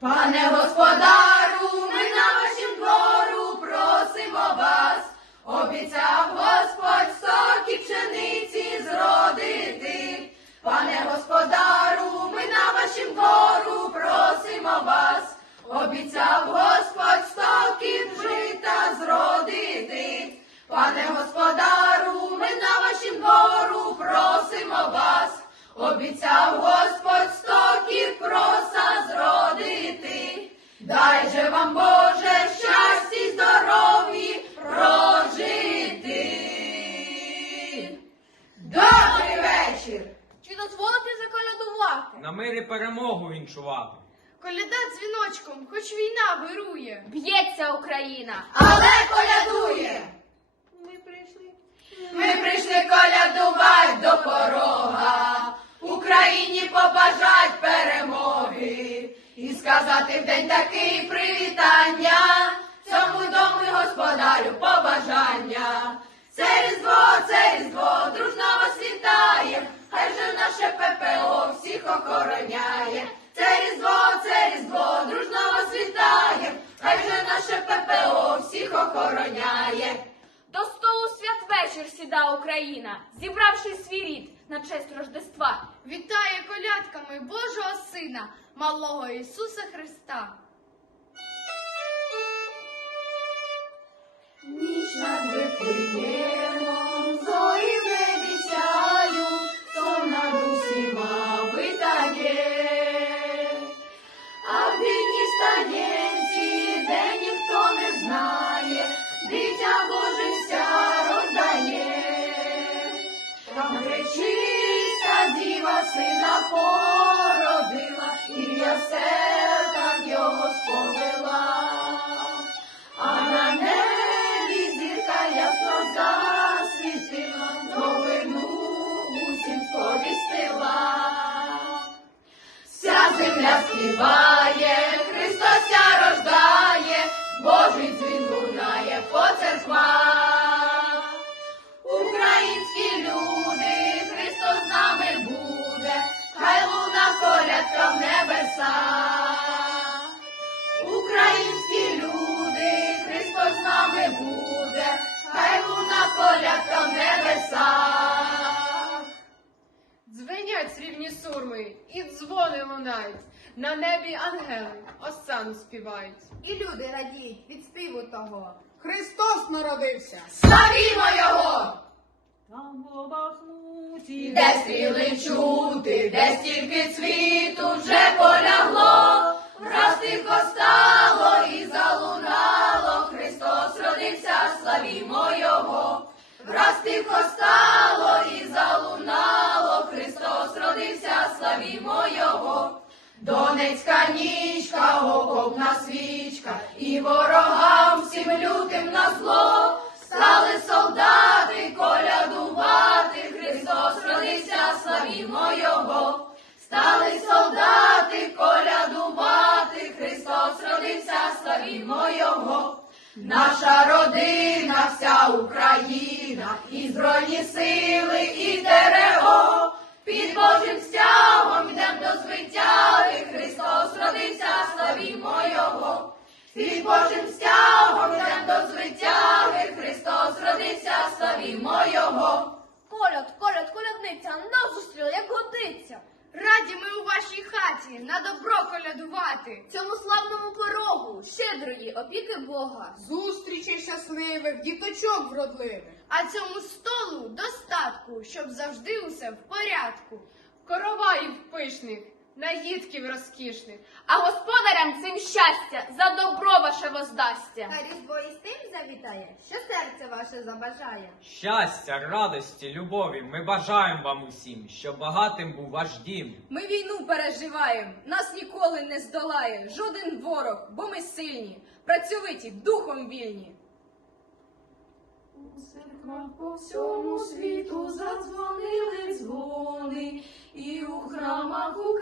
Пане господару, Дай же вам Боже щастя й здоров'ї прожити. Добрий вечір! Чи дозволите заколядувати? На мирі перемогу віншувати. Коляда дзвіночком, хоч війна вирує. Б'ється Україна. Але колядує! Сказати в день такий привітання, цьому дому й господарю побажання. Це різдво, це різдво, дружно вас вітає, хай же наше ППО всіх охороняє. Це різдво, це різдво, дружно вас вітає, хай же наше ППО всіх охороняє. До столу святвечір сіда Україна, зібравши свій рід на честь Рождества. Вітає колядками Божого Сина, малого Ісуса Христа. Ніч над Вифлеємом, зорі в небесах. Дзвенять срібні сурми, і дзвони лунають. На небі ангели осану співають. І люди радіють від співу того. Христос народився! Славімо його! Там в Бахмуті, Де стріли чути, де стільки світу вже полягло, враз тихо стало і залунало, Наша родина, вся Україна, і Збройні сили, і ТРО, під Божим стягом йдем до звитяги, Христос родився, славімо Його. Під Божим стягом йдем до звитяги, Христос родився, славімо Його. Коляд, коляд, колядниця, нам зустріли, як годиться. Раді ми у вашій хаті на добро колядувати. Цьому славному порогу, щедрої опіки Бога. зустрічі щасливих, діточок вродливих. А цьому столу достатку, щоб завжди усе в порядку. Короваїв пишних, наїдків розкішних. А господарям цим щастя за добро ваше воздасться. Хай різдво із тим завітає, що серце ваше забажає. Щастя, радості, любові ми бажаємо вам усім, щоб багатим був ваш дім. Ми війну переживаємо, нас ніколи не здолає жоден ворог, бо ми сильні, працьовиті, духом вільні. У церквах по всьому світу задзвонили дзвони, і у храмах України,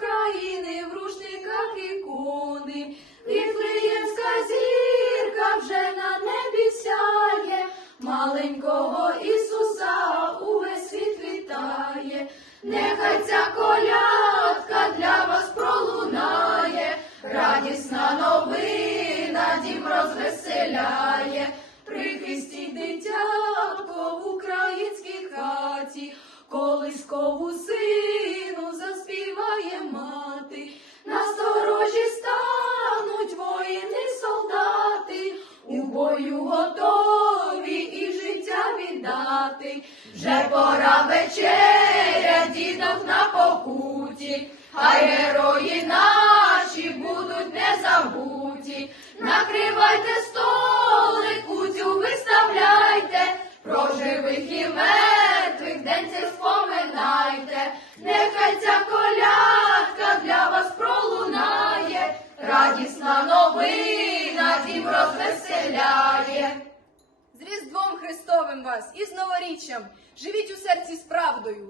мати, на сторожі стануть воїни солдати, у бою готові і життя віддати. Вже пора вечеря,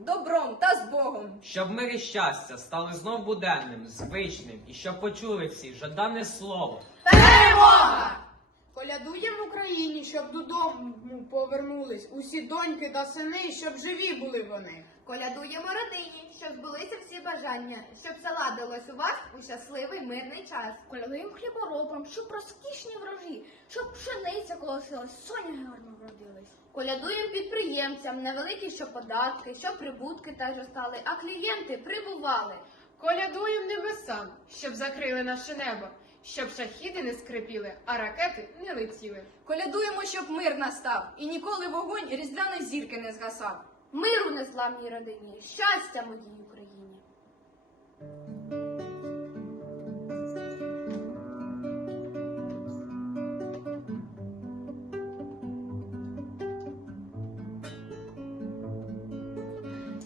добром та з Богом! Щоб мир і щастя стали знов буденним, звичним, і щоб почули всі жадане слово. Перемога! Колядуємо Україні, щоб додому повернулись усі доньки та сини, щоб живі були вони. Колядуємо родині, щоб збулися всі бажання, щоб заладилось у вас у щасливий мирний час. Колядуємо хліборобам, щоб розкішні врожі, щоб пшениця колосилась, соня гарно вродилась. Колядуємо підприємцям, невеликі, щоб податки, щоб прибутки теж стали, а клієнти прибували. Колядуємо небесам, щоб закрили наше небо, щоб шахіди не скрипіли, а ракети не летіли. Колядуємо, щоб мир настав, і ніколи вогонь різдвяної зірки не згасав. Миру незламній родині, щастя моїй Україні.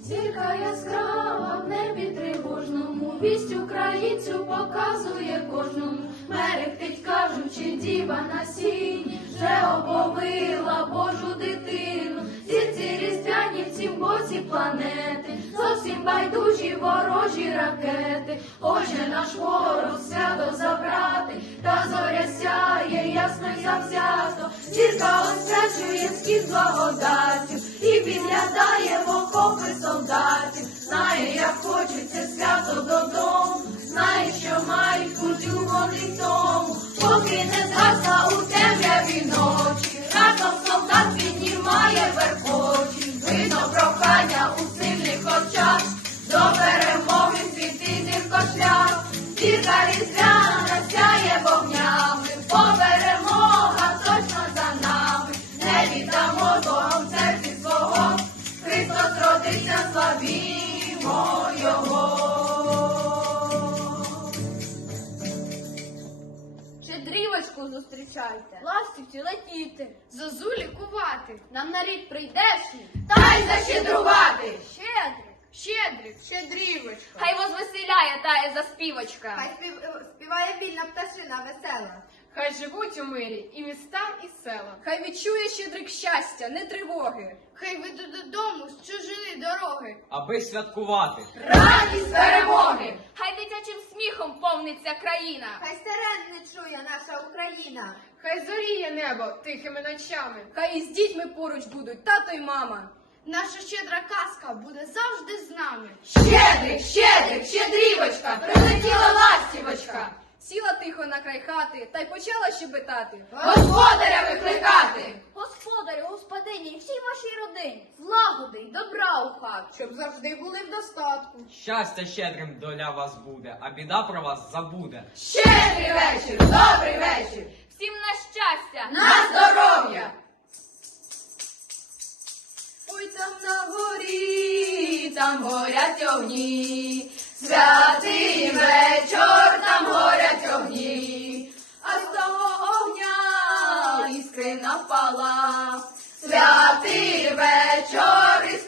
Зірка яскрава в небі тривожному, вість українцю показує кожному. Мерехтить, кажучи, діва на сіні, вже оповила Божу дитину. Зірці різдвяні в цім боці планети, зовсім байдужі ворожі ракети. Хоче наш ворог свято забрати, та зоря сяє ясно й завзято. Зірка освячує схід благодаттю і підглядає в окопи солдатів. Знає, як хочеться свято додому, знає, що мають зустрічайте, ластівці летіти, Зозулі кувати, нам на рік прийдешні, Та й защедрувати. щедрик. щедрик, щедрівочка. Хай возвеселяє тая заспівочка. Хай спів... е, співає вільна пташина весела. Хай живуть у мирі і міста, і села. Хай відчує щедрик щастя, не тривоги. Хай веду додому з чужини дороги. Аби святкувати. Радість перемоги. Хай дитячим сміхом повниться країна. Хай сирен не чує наша Україна. Хай зоріє небо тихими ночами. Хай із дітьми поруч будуть тато й мама. Наша щедра казка буде завжди з нами. Щедрик, щедрик, щедрівочка, прилетіла ластівочка. Сіла тихо на край хати та й почала щебетати. Господаря викликати. Господарю, господині і всій вашій родині, злагоди й добра у хаті. Щоб завжди були в достатку. Щастя щедрим доля вас буде, а біда про вас забуде. Щедрий вечір, добрий вечір. Всім на щастя! На здоров'я! Ой там на горі, там горять огні, святий вечір, там горять огні, а з того огня іскри напала, святий вечір,